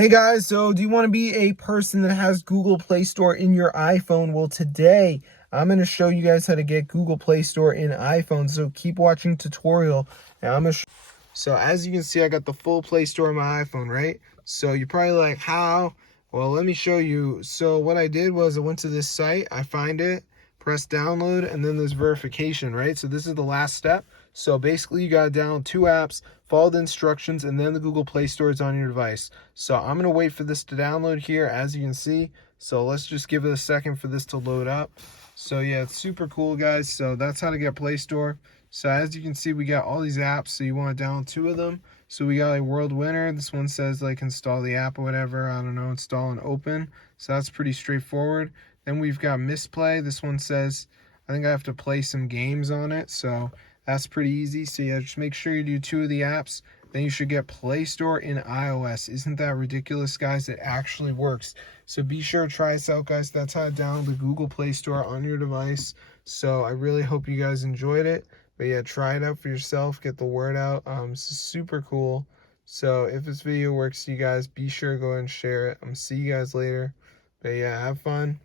Hey guys, so do you want to be a person that has Google Play Store in your iPhone? Well, today I'm going to show you guys how to get Google Play Store in iPhone. So keep watching tutorial. And I'm going to So as you can see, I got the full Play Store on my iPhone, right? So you're probably like, how? Well, let me show you. So what I did was I went to this site, I find it, press download, and then there's verification, right? So this is the last step. So basically you got to download 2 apps, follow the instructions, and then the Google Play Store is on your device. So I'm going to wait for this to download here, as you can see. So let's just give it a second for this to load up. So yeah, it's super cool, guys. So that's how to get Play Store. So as you can see, we got all these apps. So you want to download 2 of them. So we got like World Winner. This one says like install the app or whatever. I don't know, install and open. So that's pretty straightforward. Then we've got Misplay. This one says I think I have to play some games on it. So that's pretty easy. So yeah, just make sure you do 2 of the apps. Then you should get Play Store in iOS. Isn't that ridiculous, guys? It actually works. So be sure to try this out, guys. That's how to download the Google Play Store on your device. So I really hope you guys enjoyed it. But yeah, try it out for yourself. Get the word out. This is super cool. So if this video works to you guys, be sure to go ahead and share it. I'm gonna see you guys later. But yeah, have fun.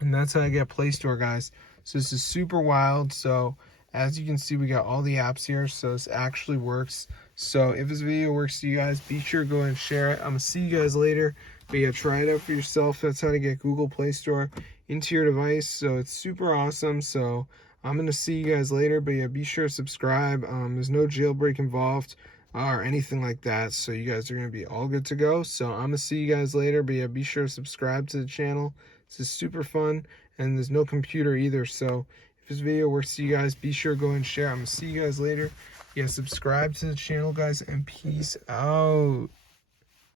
And that's how I get Play Store, guys. So this is super wild. So as you can see, we got all the apps here. So this actually works. So if this video works to you guys, be sure to go ahead and share it. I'm gonna see you guys later. But yeah, try it out for yourself. That's how to get Google Play Store into your device. So it's super awesome. So I'm gonna see you guys later. But yeah, be sure to subscribe. There's no jailbreak involved or anything like that. So you guys are gonna be all good to go. So I'm gonna see you guys later. But yeah, be sure to subscribe to the channel. This is super fun, and there's no computer either. So if this video works to you guys, be sure to go and share. I'm gonna see you guys later. Yeah, subscribe to the channel, guys, and peace out.